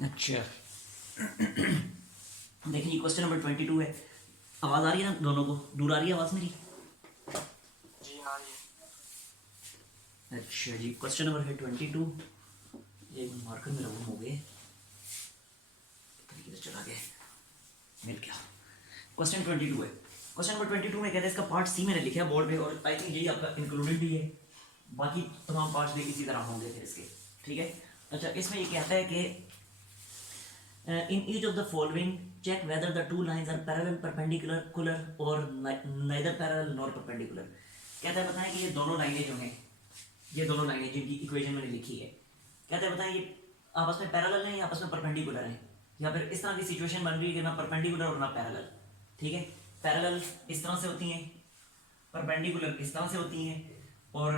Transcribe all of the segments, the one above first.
अच्छा देखिए question number 22 है। आवाज़ आ रही है ना दोनों को? दूर आ रही है आवाज़ मेरी? जी हाँ जी। अच्छा जी, क्वेश्चन नंबर है 22। एक मार्कर मेरा गुम हो गए, तरीके से चला गया, मिल गया। क्वेश्चन 22 है। क्वेश्चन नंबर 22 में कहते हैं, इसका पार्ट सी मैंने लिखा है बोर्ड पे और आई थिंक यही आपका इंक्लूडेड भी है, बाकी तमाम पार्ट्स भी इसी तरह होंगे फिर इसके। ठीक है। अच्छा, इसमें ये कहता है कि in each of the following check whether the two lines are parallel perpendicular or neither parallel nor perpendicular। कहता है बताएं कि ये दोनों लाइनें जो हैं, ये दोनों लाइनें जिनकी इक्वेशन मैंने लिखी है, कहता है बताएं ये आपस में पैरेलल हैं या आपस में परपेंडिकुलर हैं, या फिर इस तरह की सिचुएशन बन रही है कि ना परपेंडिकुलर और ना पैरेलल। ठीक है, पैरेलल इस तरह से होती हैं, परपेंडिकुलर इस तरह से होती हैं, और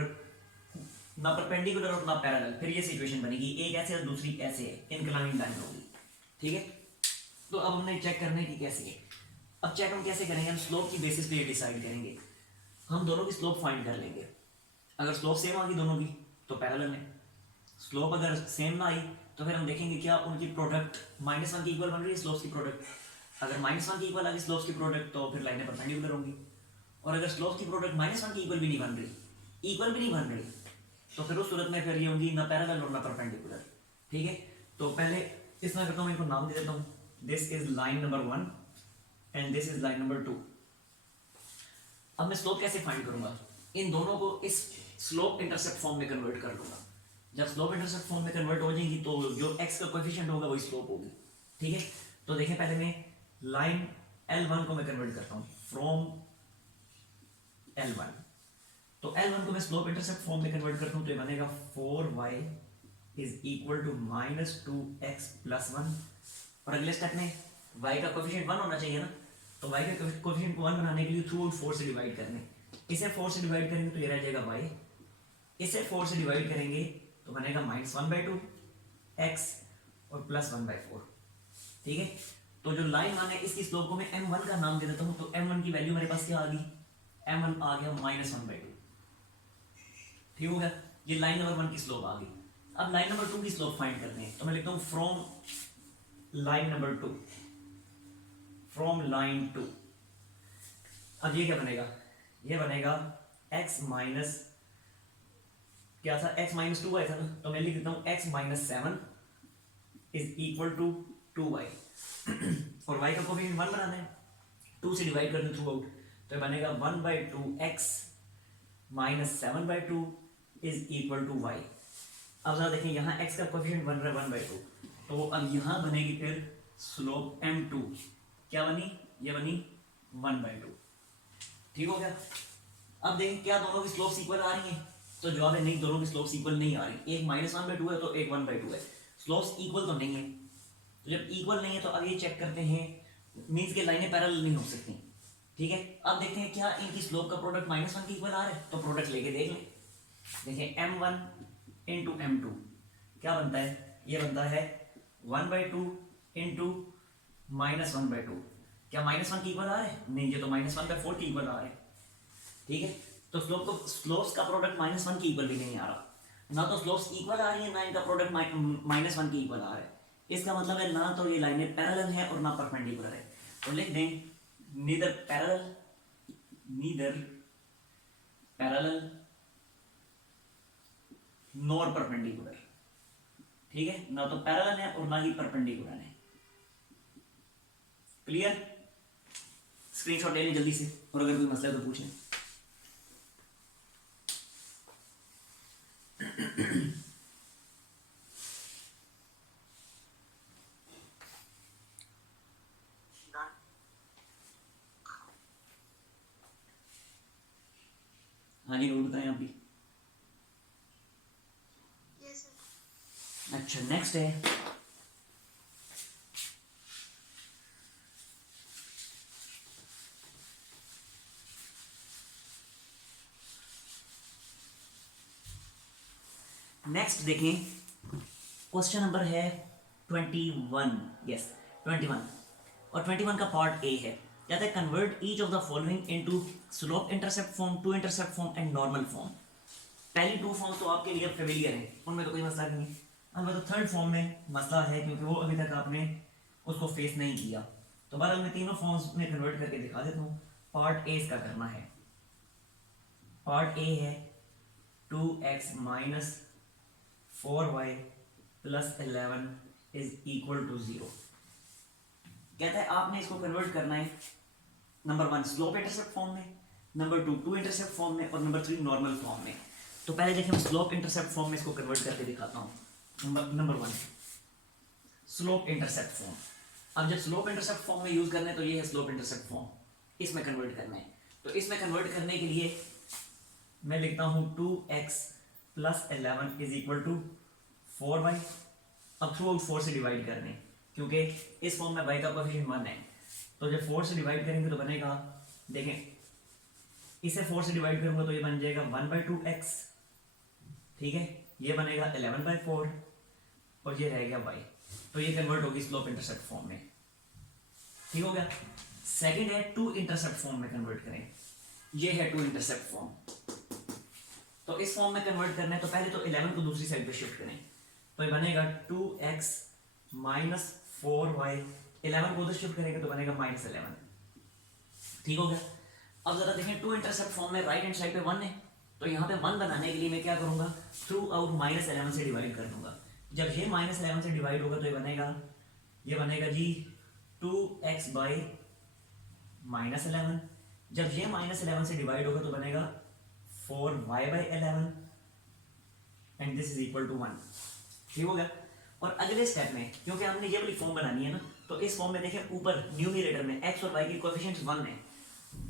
ना परपेंडिकुलर और ना पैरेलल, फिर ये सिचुएशन बनेगी, एक ऐसे और दूसरी ऐसे है, इनक्लाइंड लाइन होगी। ठीक है, तो अब हमने चेक करने की कैसे है। अब चेक हम कैसे करेंगे? हम स्लोप की बेसिस पे ये डिसाइड करेंगे। हम दोनों की स्लोप फाइंड कर लेंगे। अगर स्लोप सेम आ गई दोनों की तो पैरेलल है। स्लोप अगर सेम ना आई तो फिर हम देखेंगे क्या उनकी प्रोडक्ट -1 की इक्वल बन रही है, स्लोप्स की प्रोडक्ट। अगर -1 की इक्वल आ गई स्लोप्स की प्रोडक्ट तो फिर लाइनें परपेंडिकुलर होंगी। और अगर स्लोप्स की प्रोडक्ट -1 की इक्वल भी नहीं बन रही, इक्वल भी नहीं बन रही, तो फिर उस सूरत में फिर ये होंगी ना पैरेलल और ना परपेंडिकुलर। ठीक है, तो पहले इसमें करता हूँ, इनको नाम दे देता हूँ। This is line number 1 and this is line number 2। अब मैं स्लोप कैसे फाइंड करूंगा? इन दोनों को इस स्लोप इंटरसेप्ट फॉर्म में कन्वर्ट कर लूंगा। जब स्लोप इंटरसेप्ट फॉर्म में कन्वर्ट हो जाएंगी तो जो x का कोएफिशिएंट होगा वही स्लोप होगी। ठीक है, तो देखिए पहले मैं लाइन L1 को मैं कन्वर्ट करता हूँ फ्रॉम L1। तो L1 को मैं स्लोप इंटरसेप्ट फॉर्म में कन्वर्ट करता हूँ तो ये बनेगा 4y is equal to -2x + 1। और अगले स्टेप में y का कोएफिशिएंट 1 होना चाहिए ना, तो y का कोएफिशिएंट को 1 बनाने के लिए थ्रू आउट 4 से डिवाइड करने। इसे 4 से डिवाइड करेंगे तो ये रह जाएगा y, इसे 4 से डिवाइड करेंगे तो बनेगा -1/2 x और +1/4। ठीक है, तो जो लाइन 1 है इसकी स्लोप को मैं m1 का नाम दे देता हूँ। तो m1 की वैल्यू मेरे पास क्या आ गई? m1 आ गया -1/2। ठीक हो गया, ये लाइन नंबर 1 की स्लोप आ गई। अब लाइन नंबर 2 की स्लोप फाइंड करते हैं, तो मैं लिखता हूँ from line number 2, from line 2। अब ये क्या बनेगा? ये बनेगा x माइनस क्या था, x -2 आया था ना, तो मैं लिख देता हूँ x -7 is equal to 2y। और y का कोएफिशिएंट 1 बनाना है, 2 से डिवाइड कर दो थ्रू आउट, तो बनेगा 1/2x -7/2 is equal to y। अब जरा देखें यहाँ x का कोएफिशिएंट बन रहा है 1/2, तो अब यहाँ बनेगी फिर स्लोप m2। क्या बनी? ये बनी 1/2। ठीक हो गया। अब देखें क्या दोनों की स्लोप्स इक्वल आ रही हैं, तो जवाब है नहीं, दोनों की स्लोप्स इक्वल नहीं आ रही। एक -1/2 है तो एक 1/2 है, स्लोप्स इक्वल तो नहीं है। तो जब इक्वल नहीं है तो अब ये चेक करते हैं, मीन्स के लाइनें पैरेलल नहीं हो सकती। ठीक है, अब देखते हैं क्या इनकी स्लोप का प्रोडक्ट -1 की इक्वल आ रहा है, तो प्रोडक्ट लेके देख लें। देखिए m1 इंटू m2 क्या बनता है? ये बनता है 1/2 इंटू -1/2। क्या -1 की इक्वल आ रहा है? नहीं, ये तो -1/4 की इक्वल आ रहा है। ठीक है, तो स्लोप्स का प्रोडक्ट -1 की इक्वल भी नहीं आ रहा, ना तो स्लोप्स इक्वल आ रही है ना इनका प्रोडक्ट -1 की इक्वल आ रहा है। इसका मतलब है ना तो ये लाइनें पैरेलल है और ना परपेंडिकुलर है। तो लिख दें नीदर पैरेलल नॉर परपेंडिकुलर। ठीक है, ना तो पैरेलल है और ना ही परपेंडिकुलर है। क्लियर? स्क्रीनशॉट ले लें जल्दी से, और अगर कोई मसला है तो पूछें। हाँ जी, नोट बताएं आप भी। अच्छा, नेक्स्ट है नेक्स्ट देखें, क्वेश्चन नंबर है 21। यस 21, और 21 का पार्ट ए है। कहता है convert each of the following into slope intercept form, two intercept form and normal form. पहली टू फॉर्म तो आपके लिए फेमिलियर है, उनमें तो कोई मसला नहीं है। अलबत्ता थर्ड फॉर्म में मसला है क्योंकि वो अभी तक आपने उसको फेस नहीं किया। तो बहरहाल मैं तीनों फॉर्म्स में कन्वर्ट करके दिखा देता हूँ। पार्ट ए इसका करना है। पार्ट ए है 2x minus 4y plus 11 is equal to 0। कहता है आपने इसको कन्वर्ट करना है नंबर 1 स्लोप इंटरसेप्ट फॉर्म में, नंबर 2 टू इंटरसेप्ट फॉर्म में और नंबर 3 नॉर्मल फॉर्म में। तो पहले देखिए मैं स्लोप इंटरसेप्ट फॉर्म में इसको कन्वर्ट करके दिखाता हूँ। Number 1 slope intercept form. अब जब स्लोप इंटरसेप्ट फॉर्म में यूज करना है तो ये है स्लोप इंटरसेप्ट फॉर्म, इसमें कन्वर्ट करना है। तो इसमें कन्वर्ट करने के लिए मैं लिखता हूँ 2x plus 11 is equal to 4y। अब थ्रू आउट 4 से डिवाइड करने, क्योंकि इस फॉर्म में y का कोएफिशिएंट 1 है। तो जब 4 से डिवाइड करेंगे तो बनेगा, देखें इसे 4 से डिवाइड करूंगा तो ये बन जाएगा 1/2x, ठीक है, ये बनेगा 11/4 और ये रह गया y। तो ये कन्वर्ट होगी स्लोप इंटरसेप्ट फॉर्म में, ठीक हो गया। सेकंड है टू इंटरसेप्ट फॉर्म में कन्वर्ट करें, ये है टू इंटरसेप्ट फॉर्म। तो इस फॉर्म में कन्वर्ट करना है तो पहले तो 11 को दूसरी साइड पे शिफ्ट करें, तो ये बनेगा 2x माइनस 4y। 11 को उधर शिफ्ट करेंगे तो बनेगा -11, ठीक हो गया। अब जरा देखें टू इंटरसेप्ट फॉर्म में राइट हैंड साइड पे 1 है, तो यहाँ पे 1 बनाने के लिए मैं क्या करूंगा, थ्रू आउट -11 से डिवाइड कर दूंगा। जब ये -11 से डिवाइड होगा तो ये बनेगा जी 2x बाई -11। जब ये -11 से डिवाइड होगा तो बनेगा 4y/11 and this is equal to 1, ठीक हो गया। और अगले स्टेप में क्योंकि हमने ये वाली फॉर्म बनानी है ना, तो इस फॉर्म में देखें ऊपर न्यूमरेटर में x और y के कोएफिशिएंट्स 1 है,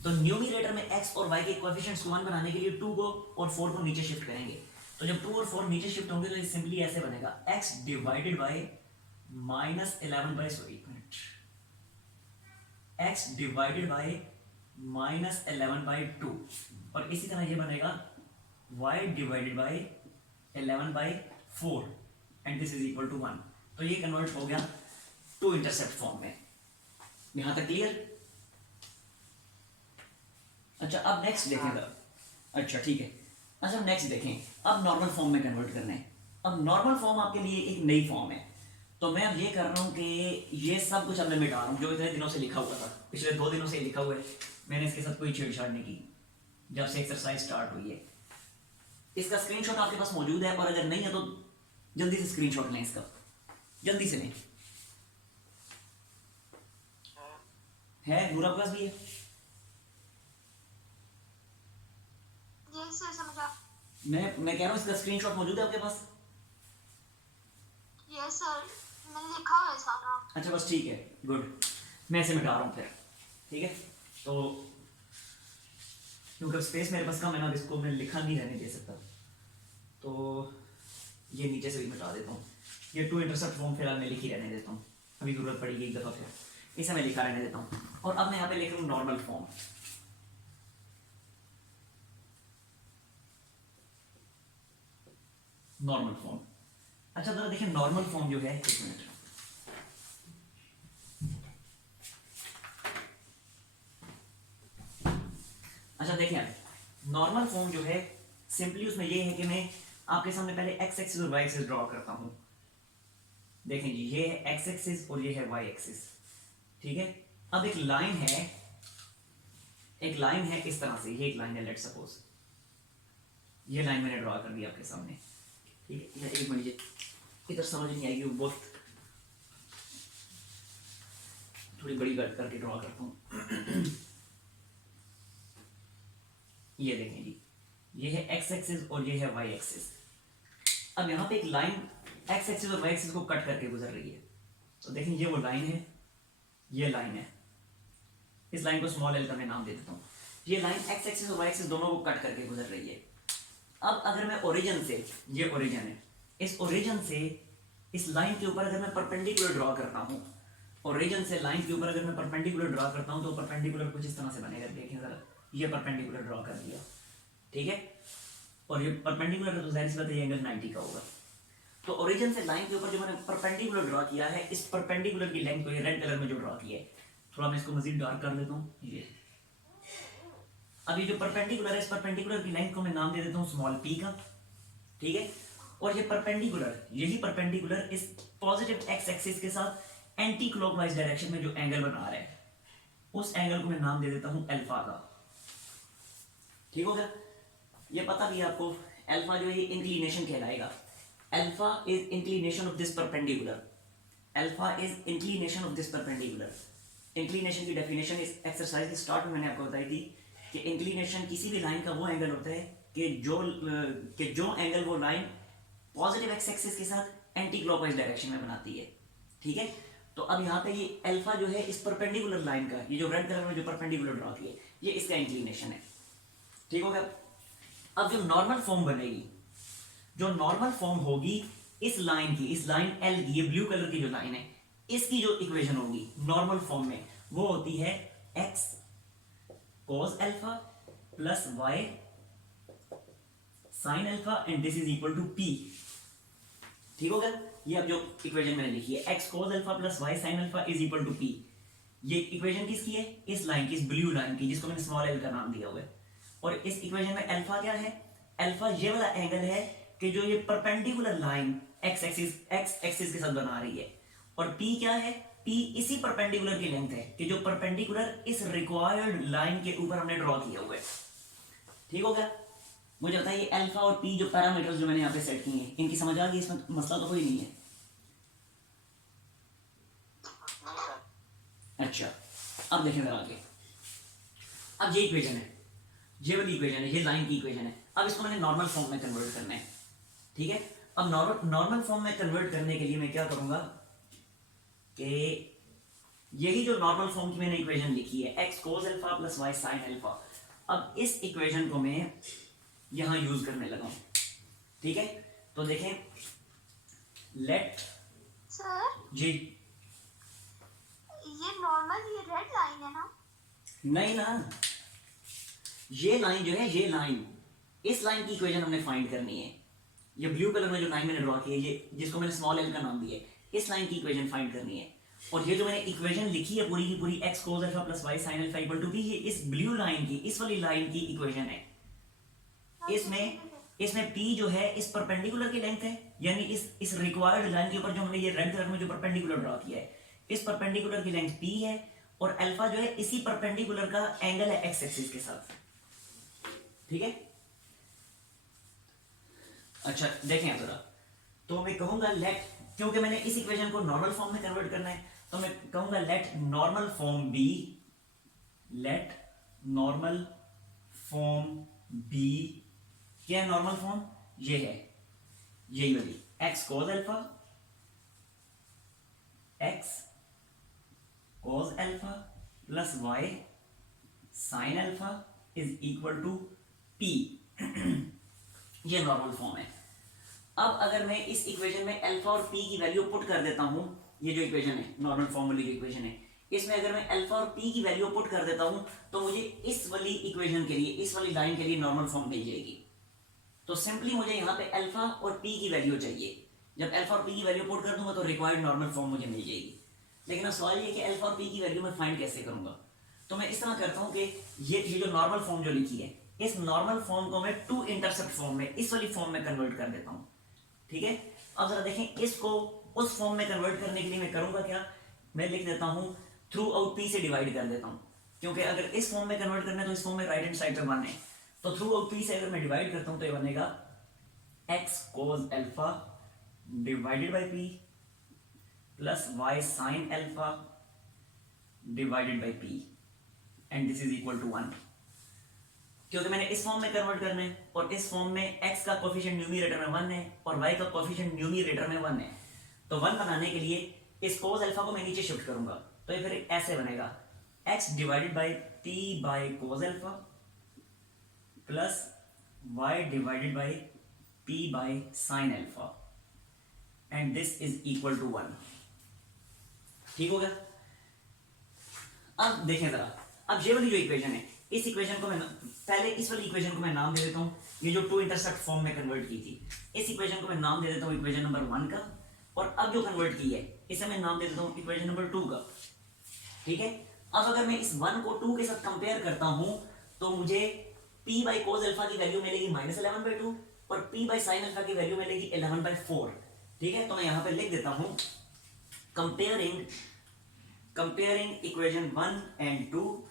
तो न्यूमरेटर में x और y के कोएफिशिएंट्स 1 बनाने के लिए 2 को और 4 को नीचे शिफ्ट करेंगे। तो जब 2 और 4 नीचे शिफ्ट होंगे तो ये सिंपली ऐसे बनेगा x divided by x divided by -11/2 और इसी तरह ये बनेगा y divided by 11/4 and this is equal to 1। तो ये कन्वर्ट हो गया टू इंटरसेप्ट फॉर्म में। यहां तक क्लियर? अच्छा अब नेक्स्ट देखेंगे। अच्छा ठीक है, अच्छा नेक्स्ट देखें, अब नॉर्मल फॉर्म में कन्वर्ट करना है। अब नॉर्मल फॉर्म आपके लिए एक नई फॉर्म है, तो मैं अब ये कर रहा हूँ कि ये सब कुछ अब मैं मिटा रहा हूँ जो इतने दिनों से लिखा हुआ था, पिछले 2 दिनों से लिखा हुआ है। मैंने इसके साथ कोई छेड़छाड़ नहीं की जब से एक्सरसाइज स्टार्ट हुई है। इसका स्क्रीनशॉट आपके पास मौजूद है, और अगर नहीं है तो जल्दी से स्क्रीनशॉट लें इसका, जल्दी से लें। है नूरा के पास भी है? यस सर, समझा। मैं कह रहा हूँ इसका स्क्रीनशॉट मौजूद है आपके पास? यस सर, मैंने लिखा हुआ है सारा। अच्छा बस ठीक है, गुड। मैं इसे मिटा रहा हूँ फिर, ठीक है। तो क्योंकि स्पेस मेरे पास कम है ना, इसको मैं लिखा नहीं रहने दे सकता, तो ये नीचे से भी मिटा देता हूँ। ये टू इंटरसेप्ट फॉर्म फिलहाल मैं लिखी रहने देता हूँ, अभी जरूरत पड़ेगी एक दफ़ा फिर इसे मैं लिखा रहने देता हूँ। और अब मैं यहाँ पे लिख रहा हूँ नॉर्मल फॉर्म। नॉर्मल फॉर्म, अच्छा जरा देखिए नॉर्मल फॉर्म जो है, एक मिनट, अच्छा देखिए नॉर्मल फॉर्म जो है सिंपली उसमें ये है कि मैं आपके सामने पहले एक्स एक्सिस और वाई एक्सिस ड्रॉ करता हूं। देखें जी, ये है एक्स एक्सिस और ये है वाई एक्सिस, ठीक है। अब एक लाइन है इस तरह से, ये एक लाइन है, लेट सपोज ये लाइन मैंने ड्रॉ कर दी आपके सामने, ठीक है। एक मिनट, इधर समझ नहीं आएगी, वो बहुत थोड़ी बड़ी करके ड्रॉ करता हूँ। ये देखें जी, ये है एक्स एक्सिस और ये है वाई एक्सिस। अब यहाँ पे एक लाइन एक्स एक्सिस और वाई एक्सिस को कट करके गुजर रही है, तो देखें ये वो लाइन है, ये लाइन है। इस लाइन को स्मॉल एल का मैं नाम दे देता हूँ। ये लाइन एक्स एक्सिस और वाई एक्सिस दोनों को कट करके गुजर रही है। अब अगर मैं ओरिजिन से, ये ओरिजिन है, इस ओरिजिन से इस लाइन के ऊपर अगर मैं परपेंडिकुलर ड्रॉ करता हूँ, ओरिजिन से लाइन के ऊपर अगर मैं परपेंडिकुलर ड्रॉ करता हूँ तो परपेंडिकुलर कुछ इस तरह से बनेगा। देखें जरा, ये परपेंडिकुलर ड्रॉ कर दिया, ठीक है, और ये परपेंडिकुलर है तो जाहिर सी बात है ये एंगल 90 का होगा। तो ओरिजिन से लाइन के ऊपर जो मैंने परपेंडिकुलर ड्रॉ किया है, इस परपेंडिकुलर की लेंथ को ये रेड कलर में जो ड्रॉ किया है, थोड़ा मैं इसको मजीद डार्क कर लेता हूँ। ये अब ये जो परपेंडिकुलर है, इस परपेंडिकुलर की लेंथ को मैं नाम दे देता हूँ स्मॉल p का, ठीक है। और ये परपेंडिकुलर, यही परपेंडिकुलर इस पॉजिटिव एक्स एक्सिस के साथ एंटी क्लॉकवाइज डायरेक्शन में जो एंगल बना रहा है, उस एंगल को मैं नाम दे देता हूं अल्फा का। ठीक हो गया? ये पता भी है आपको, अल्फा जो है ये इंक्लिनेशन कहलाएगा। Alpha is inclination of this perpendicular, alpha is inclination of this perpendicular. Inclination की डेफिनेशन इस एक्सरसाइज के स्टार्ट में मैंने आपको बताई थी कि इंक्लिनेशन किसी भी लाइन का वो एंगल होता है कि जो एंगल वो लाइन पॉजिटिव एक्स एक्सिस के साथ एंटी क्लॉकवाइज डायरेक्शन में बनाती है। ठीक है? तो अब यहाँ पे ये अल्फा जो है इस परपेंडिकुलर लाइन का, ये जो रेड कलर में जो परपेंडिकुलर ड्रॉ की है, ये इसका इंक्लिनेशन है। ठीक हो गया? अब जो नॉर्मल फॉर्म बनेगी, जो नॉर्मल फॉर्म होगी इस लाइन की, इस लाइन एल की, ये ब्लू कलर की जो लाइन है, इसकी जो इक्वेशन होगी नॉर्मल फॉर्म में, वो होती है x cos alpha plus y sine alpha and this is equal to p. ठीक हो गया? ये अब जो इक्वेशन मैंने लिखी है x cos alpha plus y sine alpha is equal to p, ये इक्वेशन किसकी है? इस लाइन की, इस ब्लू लाइन की, जिसको मैंने स्मॉल एल का नाम दिया हुआ है। और इस इक्वेशन में अल्फा क्या है? अल्फा ये वाला एंगल है कि जो ये परपेंडिकुलर लाइन एक्स एक्सिस के साथ बना रही है। और पी क्या है? पी इसी परपेंडिकुलर की लेंथ है कि जो परपेंडिकुलर इस रिक्वायर्ड लाइन के ऊपर हमने ड्रॉ किया हुआ है। ठीक हो गया? मुझे बताइए अल्फा और पी जो पैरामीटर्स जो मैंने यहाँ पे सेट किए हैं, इनकी समझ आ गई? इसमें मसला तो कोई नहीं है। नहीं सर। अच्छा, अब देखें जरा आगे। अब ये इक्वेशन है, ये वाली इक्वेशन है, ये लाइन की इक्वेशन है। अब इसको मैंने नॉर्मल फॉर्म में कन्वर्ट करना है। ठीक है? अब नॉर्मल फॉर्म में कन्वर्ट करने के लिए मैं क्या करूंगा कि यही जो नॉर्मल फॉर्म की मैंने इक्वेशन लिखी है x cos alpha plus y sine alpha, अब इस इक्वेशन को मैं यहां यूज करने लगा हूं। ठीक है? तो देखें, लेट सर जी, ये नॉर्मल, ये रेड लाइन है ना? नहीं ना, ये लाइन जो है, ये लाइन, इस लाइन की इक्वेशन हमने फाइंड करनी है। ये ब्लू कलर में जो लाइन मैंने ड्रॉ की है, ये जिसको मैंने स्मॉल एल का नाम दिया है, इस लाइन की इक्वेशन फाइंड करनी है। और ये जो मैंने इक्वेशन लिखी है पूरी की पूरी x cos alpha plus y sine alpha equal to p, ये इस ब्लू लाइन की, इस वाली लाइन की इक्वेशन है। इसमें p जो है इस परपेंडिकुलर की लेंथ है, यानी इस रिक्वायर्ड लाइन के ऊपर जो हमने ये रेड कलर में जो परपेंडिकुलर ड्रॉ किया है, इस परपेंडिकुलर की लेंथ p है। और अल्फा जो है इसी परपेंडिकुलर का एंगल है एक्स एक्सिस के साथ। ठीक है? अच्छा देखें आप जरा, तो मैं कहूंगा लेट, क्योंकि मैंने इस इक्वेशन को नॉर्मल फॉर्म में कन्वर्ट करना है, तो मैं कहूंगा let normal form be, let normal form be, क्या है नॉर्मल फॉर्म? ये है, यही वाली x cos alpha, x cos alpha plus y sine alpha is equal to p. ये नॉर्मल फॉर्म है। अब अगर मैं इस इक्वेशन में अल्फा और पी की वैल्यू पुट कर देता हूं, ये जो इक्वेशन है नॉर्मल फॉर्म वाली जो इक्वेशन है, इसमें अगर मैं अल्फा और पी की वैल्यू पुट कर देता हूं, तो मुझे इस वाली इक्वेशन के लिए, इस वाली लाइन के लिए नॉर्मल फॉर्म मिल जाएगी। तो सिंपली मुझे यहाँ पे अल्फा और पी की वैल्यू चाहिए। जब अल्फा और पी की वैल्यू पुट कर दूंगा तो रिक्वायर्ड नॉर्मल फॉर्म मुझे मिल जाएगी। लेकिन अब सवाल ये कि अल्फा और पी की वैल्यू मैं फाइंड कैसे करूंगा? तो मैं इस तरह करता हूँ कि ये जो नॉर्मल फॉर्म जो लिखी है, इस नॉर्मल फॉर्म को मैं टू इंटरसेप्ट फॉर्म में, इस वाली फॉर्म में कन्वर्ट कर देता हूँ। ठीक है? अब जरा देखें, इसको उस फॉर्म में कन्वर्ट करने के लिए मैं करूंगा क्या, मैं लिख देता हूं थ्रू आउट पी से डिवाइड कर देता हूं, क्योंकि अगर इस फॉर्म में कन्वर्ट करना है तो इस फॉर्म में राइट हैंड साइड पे 1 है, तो थ्रू आउट पी से अगर मैं डिवाइड करता हूं तो ये बनेगा x cos alpha divided by p plus y sin alpha divided by p and this is equal to 1, क्योंकि मैंने इस फॉर्म में कन्वर्ट करना है और इस फॉर्म में x का कोफिशिएंट न्यूमरेटर में 1 है और y का कोफिशिएंट न्यूमरेटर में 1 है। तो 1 बनाने के लिए इस cos अल्फा को मैं नीचे शिफ्ट करूंगा, तो ये फिर ऐसे बनेगा x divided by p by cos alpha plus y divided by p by sin alpha and this is equal to 1। ठीक हो गया? अब देखें जरा, अब ये वाली जो इक्वेशन है, इस इक्वेशन को मैं पहले इस वाली इक्वेशन को मैं नाम दे देता हूं, ये जो टू इंटरसेप्ट फॉर्म में कन्वर्ट की थी, इस इक्वेशन को मैं नाम दे देता हूं इक्वेशन नंबर 1 का, और अब जो कन्वर्ट की है इसे मैं नाम दे देता हूं इक्वेशन नंबर 2 का। ठीक है? अब अगर मैं इस 1 को 2 के साथ कंपेयर करता हूं तो मुझे p बाई cos अल्फा की वैल्यू मिलेगी -11/2 और p बाई साइन अल्फा की वैल्यू मिलेगी 11/4। ठीक है, तो मैं यहां पे लिख देता हूं comparing equation 1 and 2,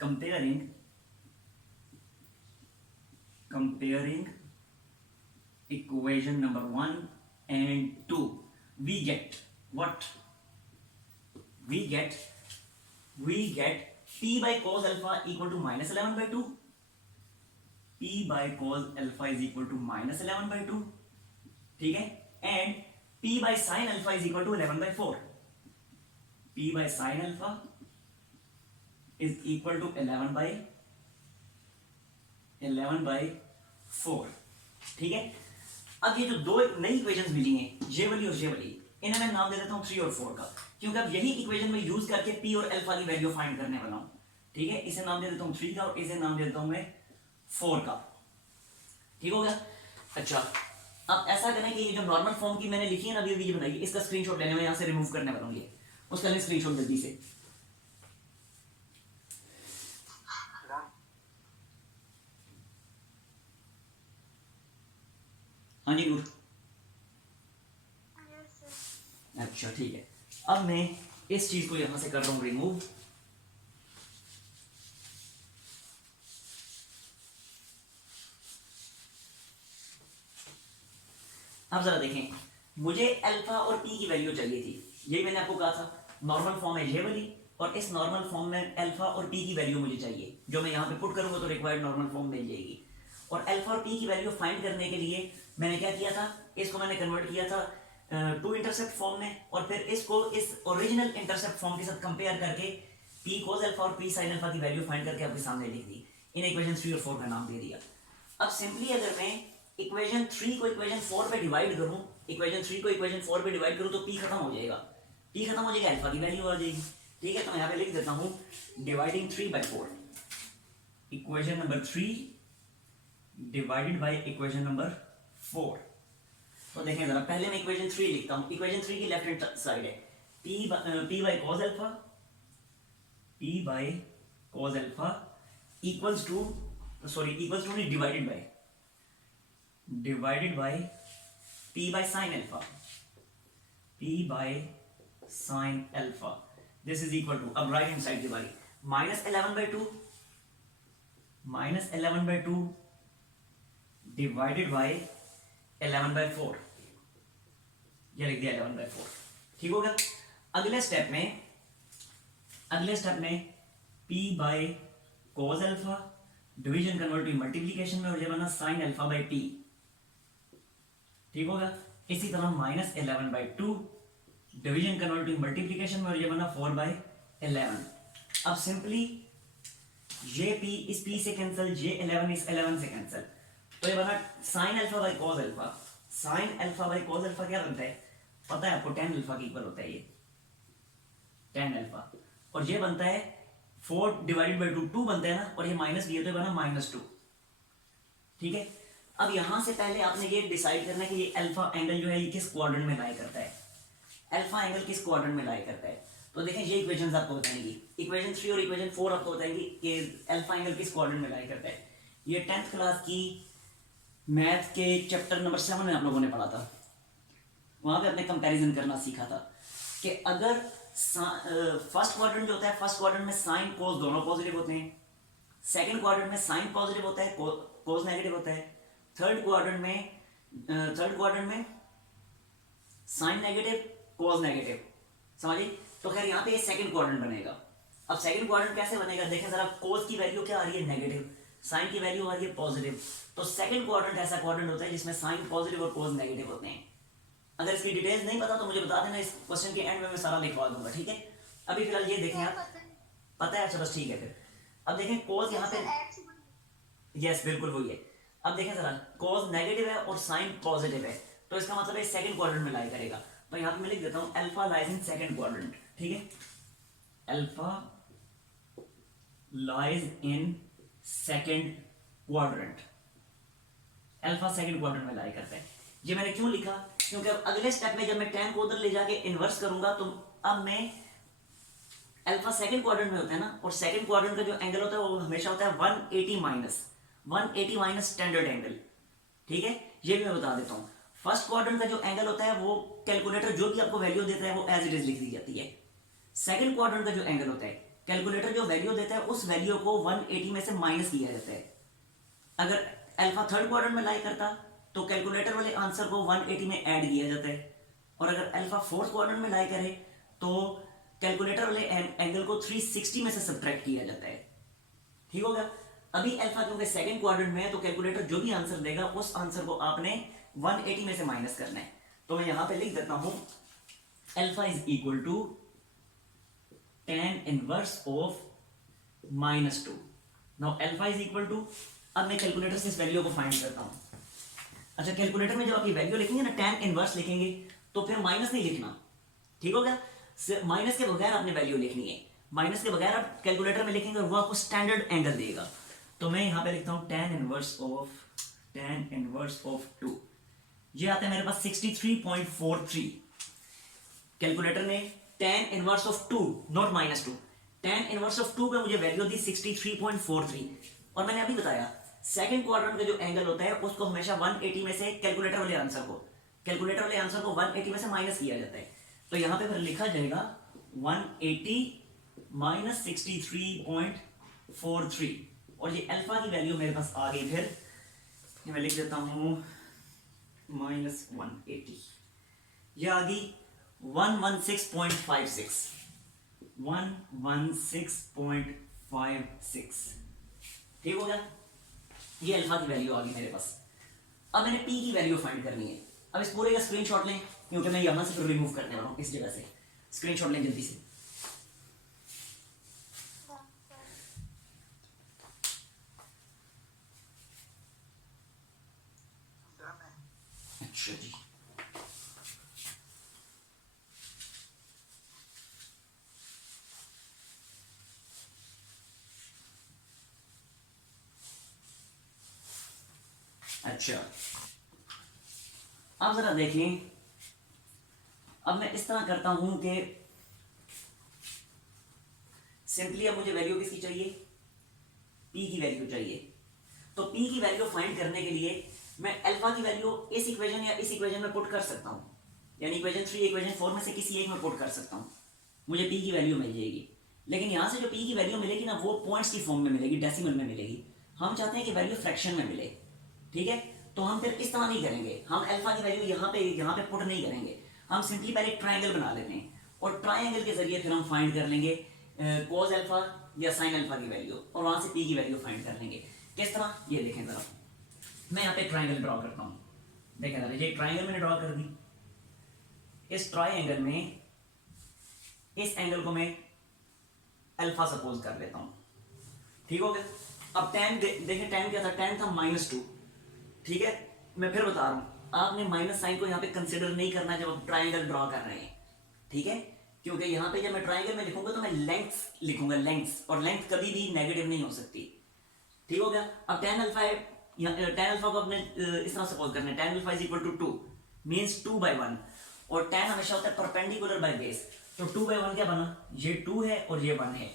comparing equation number 1 and 2, we get what? We get p by cos alpha equal to minus 11/2, p by cos alpha is equal to minus 11/2, ठीक है, and p by sin alpha is equal to 11/4, p by sin alpha is equal to 11/4। ठीक है, अब ये जो दो नई equations मिली हैं, ये वाली और ये वाली, इन्हें मैं नाम दे देता हूँ 3 और 4 का, क्योंकि अब यही इक्वेशन में यूज करके p और अल्फा की वैल्यू फाइंड करने वाला हूँ। ठीक है, इसे नाम दे देता हूँ 3 का और इसे नाम दे देता हूँ मैं 4 का। ठीक हो गया? अच्छा, अब ऐसा करें कि ये जो नॉर्मल फॉर्म की मैंने लिखी है ना, अभी ये बनाई, इसका स्क्रीनशॉट लेने में यहाँ से रिमूव करने वाला हूँ, ये उसका लें स्क्रीनशॉट जल्दी से। हाँ जी नूर। Yes, sir. अच्छा ठीक है, अब मैं इस चीज को यहां से कर रहा हूं रिमूव। अब जरा देखें, मुझे अल्फा और पी की वैल्यू चाहिए थी, यही मैंने आपको कहा था, नॉर्मल फॉर्म है ये वाली, और इस नॉर्मल फॉर्म में अल्फा और पी की वैल्यू मुझे चाहिए, जो मैं यहाँ पे पुट करूंगा तो रिक्वायर्ड नॉर्मल फॉर्म मिल जाएगी। और अल्फा और पी की वैल्यू फाइंड करने के लिए मैंने क्या किया था, इसको मैंने कन्वर्ट किया था टू इंटरसेप्ट फॉर्म में, और फिर इसको इस ओरिजिनल इंटरसेप्ट फॉर्म के साथ कंपेयर करके पी कोस अल्फा और पी साइन अल्फा की वैल्यू फाइंड करके आपके सामने लिख दी, इन इक्वेशन 3 और 4 का नाम दे दिया। अब सिंपली अगर मैं इक्वेशन 3 को इक्वेशन 4 पे डिवाइड करूं, इक्वेशन 3 को इक्वेशन 4 पे डिवाइड करूं तो p खत्म हो जाएगा, p खत्म हो जाएगा, अल्फा की वैल्यू आ जाएगी। ठीक है, तो मैं यहाँ पे लिख देता हूं dividing 3/4, equation number 3 divided by equation number 4। तो देखें जरा, पहले मैं इक्वेशन 3 लिखता हूं, इक्वेशन 3 की लेफ्ट हैंड साइड है p by cos alpha, p by cos alpha equals to नहीं, divided by p by sin alpha, p by sin alpha, this is equal to, अब राइट हैंड साइड की बारी, -11/2 divided by 11/4, ये लिख दिया 11/4। ठीक हो गया? अगले स्टेप में p by cos alpha division convert to multiplication में, और ये बना sin अल्फा बाय p। ठीक होगा? इसी तरह -11/2 डिवीजन कन्वर्ट टू मल्टीप्लिकेशन में, और ये बना 4/11। अब सिंपली ये p इस p से कैंसिल, ये 11 इस 11 से कैंसिल, तो ये बना sin alpha by cos alpha. sin alpha by cos alpha क्या बनता है पता है आपको? tan अल्फा के इक्वल होता है ये, tan अल्फा, और ये बनता है 4 डिवाइडेड बाय 2 बनता है ना, और ये माइनस दिया तो ये बना -2। ठीक है, अब यहां से पहले आपने ये डिसाइड करना है कि ये अल्फा एंगल जो है ये किस क्वाड्रेंट में लाई करता है, अल्फा एंगल किस क्वाड्रेंट में लाई करता है। तो देखें ये इक्वेशंस आपको बताएंगी, इक्वेशन 3 और इक्वेशन 4 आपको बताएंगी कि अल्फा एंगल किस क्वाड्रेंट में लाई करता है। ये 10th क्लास की मैथ के चैप्टर नंबर 7 में आप लोगों ने पढ़ा था, वहां पे आपने कंपैरिजन करना सीखा था कि अगर फर्स्ट क्वाड्रेंट जो होता है, फर्स्ट क्वाड्रेंट में साइन कोस दोनों पॉजिटिव होते हैं, सेकंड क्वाड्रेंट में साइन पॉजिटिव होता है, कोस नेगेटिव होता है, थर्ड क्वाड्रेंट में साइन नेगेटिव कोस नेगेटिव, समझिए। तो खैर यहाँ पे सेकंड क्वाड्रेंट बनेगा। अब सेकंड क्वाड्रेंट कैसे बनेगा देखें जरा, कोस की वैल्यू क्या आ रही है नेगेटिव, साइन की वैल्यू आ रही है पॉजिटिव, तो सेकंड क्वाड्रेंट ऐसा क्वाड्रेंट होता है जिसमें साइन पॉजिटिव और कोस नेगेटिव होते हैं। अगर इसकी डिटेल्स नहीं पता तो मुझे बता देना, इस क्वेश्चन के एंड में मैं सारा लिखवा दूंगा, ठीक है। अभी फिलहाल ये देखें आप, पता है? अच्छा बस ठीक है फिर। अब देखें कोस यहाँ पे, यस बिल्कुल वही है। अब देखें जरा, कोस नेगेटिव है और साइन पॉजिटिव है, तो इसका मतलब है सेकंड क्वाड्रेंट में लाई करेगा। तो यहाँ पे मैं लिख देता हूँ alpha lies in second quadrant, ठीक है, alpha lies in second quadrant, alpha second quadrant में लाई करता है। ये मैंने क्यों लिखा, क्योंकि अब अगले स्टेप में जब मैं tan को उधर ले जाके इन्वर्स करूंगा तो अब मैं अल्फा सेकंड क्वाड्रेंट में होता है ना, और सेकंड क्वाड्रेंट का जो एंगल होता है वो हमेशा होता है 180 माइनस, 180 माइनस स्टैंडर्ड एंगल, ठीक है, ये भी मैं बता देता हूँ। फर्स्ट क्वाड्रेंट का जो एंगल होता है वो कैलकुलेटर जो भी आपको वैल्यू देता है वो एज इट इज लिख दी जाती है। सेकंड क्वाड्रेंट का जो एंगल होता है कैलकुलेटर जो वैल्यू देता है उस वैल्यू को 180 में से माइनस किया जाता है। अगर अल्फा थर्ड क्वाड्रेंट में लाई करता तो कैलकुलेटर वाले आंसर को 180 में ऐड किया जाता है, और अगर अल्फा फोर्थ क्वाड्रेंट में लाई करे तो कैलकुलेटर वाले एंगल को 360 में से सब्ट्रैक्ट किया जाता है। ठीक होगा। अभी अल्फा क्योंकि सेकंड क्वाड्रेंट में है तो कैलकुलेटर जो भी आंसर देगा उस आंसर को आपने 180 में से माइनस करना है। तो मैं यहां पे लिख देता हूं alpha is equal to tan inverse of -2। Now alpha is equal to, अब मैं कैलकुलेटर से इस वैल्यू को फाइंड करता हूं। अच्छा, कैलकुलेटर में जब आप ये वैल्यू लिखेंगे ना tan इनवर्स लिखेंगे तो फिर माइनस नहीं लिखना, ठीक हो गया। माइनस के बगैर आपने वैल्यू लिखनी है, माइनस के बगैर आप कैलकुलेटर में लिखेंगे और वो आपको स्टैंडर्ड एंगल देगा। तो मैं यहां पे लिखता हूं tan इनवर्स ऑफ 2, ये आता है मेरे पास 63.43। कैलकुलेटर ने tan inverse of 2 not -2, tan inverse of 2 पे मुझे वैल्यू दी 63.43, और मैंने अभी बताया सेकंड क्वाड्रेंट का जो एंगल होता है उसको हमेशा 180 में से कैलकुलेटर वाले आंसर को 180 में से माइनस किया जाता है। तो यहां पे फिर लिखा जाएगा 180 माइनस 63.43, और ये अल्फा की वैल्यू मेरे पास आ गई। फिर ये मैं लिख देता हूं -180, ये आ गई 116.56, 116.56। ठीक हो गया, ये अल्फा की वैल्यू आ गई मेरे पास। अब मैंने पी की वैल्यू फाइंड करनी है। अब इस पूरे का स्क्रीनशॉट लें क्योंकि मैं यहां से फिर रिमूव करने वाला हूं, इस जगह से स्क्रीनशॉट लें जल्दी से। अच्छा जी, अच्छा अब जरा देखें। अब मैं इस तरह करता हूं कि सिंपली अब मुझे वैल्यू किसकी चाहिए, पी की वैल्यू चाहिए। तो पी की वैल्यू फाइंड करने के लिए मैं अल्फा की वैल्यू इस इक्वेशन या इस इक्वेशन में पुट कर सकता हूं, यानी इक्वेशन 3 इक्वेशन 4 में से किसी एक में पुट कर सकता हूं, मुझे पी की वैल्यू मिल जाएगी। लेकिन यहां से जो पी की वैल्यू मिलेगी ना वो पॉइंट्स की फॉर्म में मिलेगी, डेसिमल में मिलेगी। हम चाहते हैं कि वैल्यू फ्रैक्शन में मिले, ठीक है। तो हम फिर इस तरह नहीं करेंगे, हम अल्फा की वैल्यू यहाँ पे पुट नहीं करेंगे। हम सिंपली पहले एक ट्राइंगल बना लेते हैं और ट्राइंगल के जरिए फिर हम फाइंड कर लेंगे कॉस अल्फा या साइन अल्फा की वैल्यू, और वहां से पी की वैल्यू फाइंड कर लेंगे। किस तरह, ये देखें जरा, मैं यहाँ पे ट्राइंगल ड्रॉ करता हूँ। देखें जरा, ये ट्राइंगल मैंने ड्रॉ कर दी। इस ट्राइंगल में इस एंगल को मैं अल्फा सपोज कर लेता हूँ, ठीक हो गया। अब tan देखें, tan क्या था, tan था -2, ठीक है। मैं फिर बता रहा हूं, आपने माइनस साइन को यहां पे कंसीडर नहीं करना जब आप ट्राइंगल ड्रॉ कर रहे हैं, ठीक है। क्योंकि यहां पे जब मैं ट्राइंगल में लिखूंगा तो मैं लेंथ लिखूंगा, लेंथ, और लेंथ कभी भी नेगेटिव नहीं हो सकती, ठीक हो गया। अब tan अल्फा है, tan अल्फा को आपने इस तरह सपोज करना है, tan alpha is equal to 2 means 2/1, और tan हमेशा होता है परपेंडिकुलर बाय बेस। तो 2/1 क्या बना, ये 2 है और ये 1 है,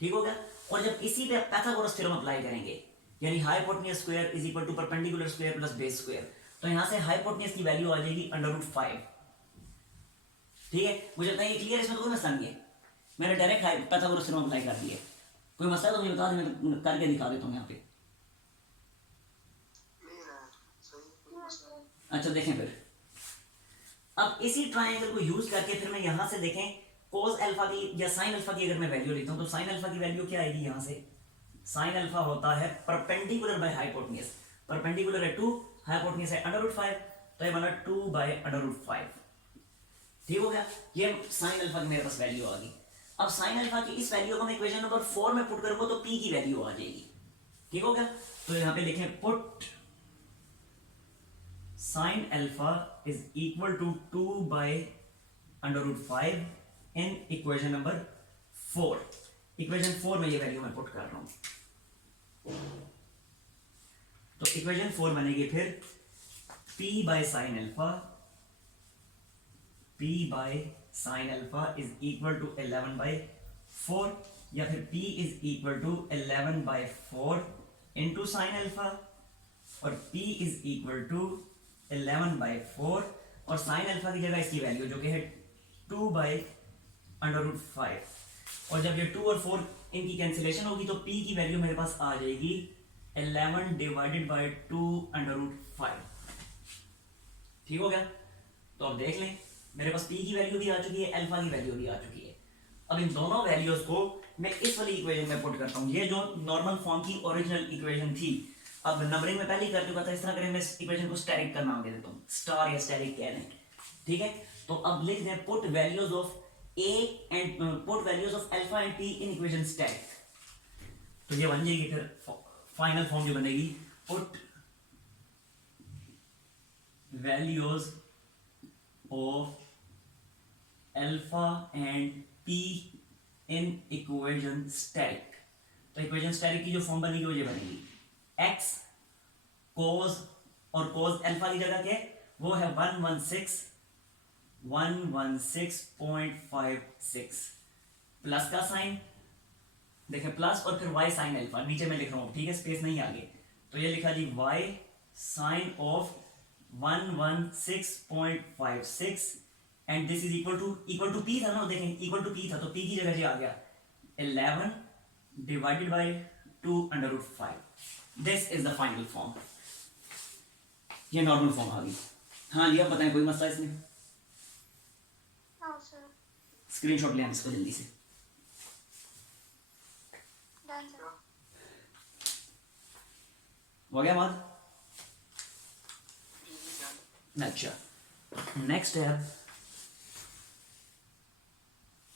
ठीक हो गया। और जब इसी पे पाइथागोरस थ्योरम अप्लाई करेंगे, यानी hypotenuse square is equal to perpendicular square plus base square, तो यहां से हाइपोटेन्यूज की वैल्यू आ जाएगी √5, ठीक है। मुझे बताइए क्लियर, इसमें तो कोई मसला नहीं है, मैंने डायरेक्ट पाइथागोरस थ्योरम अप्लाई कर दिया है। कोई मसला तो मुझे बता दें, मैं करके दिखा देता हूं यहां पे। अच्छा देखें, फिर अब इसी ट्राइंगल को यूज करके फिर मैं यहां से देखें cos अल्फा की या sin अल्फा की अगर मैं वैल्यू लेता हूं तो sin अल्फा की वैल्यू क्या आएगी। यहां से sin अल्फा होता है परपेंडिकुलर बाय हाइपोटेन्यूज, परपेंडिकुलर है 2, हाइपोटेन्यूज है √5, तो ये बना 2/√5, ठीक हो गया। ये sin अल्फा की मेरे पास वैल्यू आ गई। अब sin अल्फा की इस वैल्यू को मैं इक्वेशन नंबर 4 में पुट करूंगा तो p की वैल्यू आ जाएगी, ठीक हो गया। तो यहां पे लिखें put sin alpha is equal to 2/√5 in equation number 4। Equation 4 में ये वैल्यू मैं पुट कर रहा हूं, तो इक्वेशन 4 बनेगी फिर p/sin alpha is equal to 11/4, या फिर p is equal to 11/4 into sine alpha और p इज इक्वल टू 11/4 और साइन अल्फा की जगह इसकी वैल्यू जो कि है 2/√5 और जब ये 2 और 4 इनकी कैंसिलेशन होगी तो p की वैल्यू मेरे पास आ जाएगी 11 डिवाइडेड बाई 2√5। ठीक हो गया? तो अब देख लें मेरे पास p की वैल्यू भी आ चुकी है, अल्फा की वैल्यू भी आ चुकी है। अब इन दोनों वैल्यूज को मैं इस वाली इक्वेशन में पुट करता हूँ, ये जो नॉर्मल फॉर्म की ओरिजिनल इक्वेशन थी। अब नंबरिंग में पहले ही कर चुका था, इस तरह करें मैं इस इक्वेशन को स्टैटिक का नाम दे देता हूँ, स्टार या स्टैटिक कह दें। ठीक है, तो अब लिख दें put values of a and put values of alpha and p in equation static. तो ये बन जाएगी फिर फाइनल फॉर्म जो बनेगी, put values of alpha and p in equation static. तो इक्वेशन स्टैटिक की जो फॉर्म बनेगी वो ये बनेगी, x cos और cos अल्फा की जगह क्या है, वो है 116.56 प्लस का साइन देखें प्लस और फिर y साइन अल्फा, नीचे मैं लिख रहा हूं, ठीक है, स्पेस नहीं आगे। तो ये लिखा जी y sine of 116.56 and this is equal to p था ना, देखें इक्वल टू p था तो p की जगह ये आ गया 11 divided by 2√5। This is the final form. ये नॉर्मल फॉर्म आ गई। हाँ जी, आप बताएं कोई मसला इसमें? No sir. स्क्रीनशॉट लें इसको जल्दी से। Done sir. हो गया बात? अच्छा, नेक्स्ट है